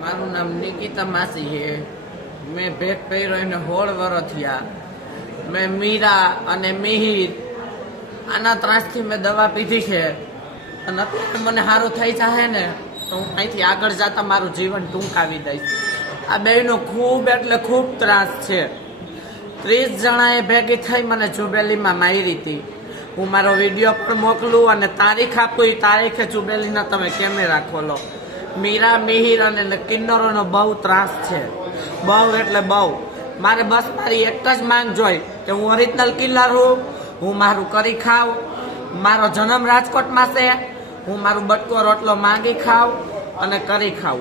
મારું નામ નિકિતા માસી છે. મેં ભેટ પહેર્યો એને 16 વર્ષ થયા. મેં મીરા અને મિહિર આના ત્રાસથી મેં દવા પીધી છે અને અત્યારે મને સારું થઈ જાય ને તો હું અહીંથી આગળ જતા મારું જીવન ટૂંકાવી દઈશ. આ બેયનો ખૂબ એટલે ખૂબ ત્રાસ છે. 30 જણાએ ભેગી થઈ મને ચુબેલીમાં મારી હતી. હું મારો વિડીયો પણ મોકલું અને તારીખ આપું. એ તારીખે ચુબેલીના તમે કેમેરા ખોલો. મીરા, મિહિર અને કિન્નરોનો બહુ ત્રાસ છે, બહુ એટલે બહુ. મારે બસ મારી એક જ માંગ જોઈ કે હું ઓરિજિનલ કિલ્લર હું મારું કરી ખાવ. મારો જન્મ રાજકોટમાં છે. હું મારું બટકો રોટલો માંગી ખાવ અને કરી ખાવ.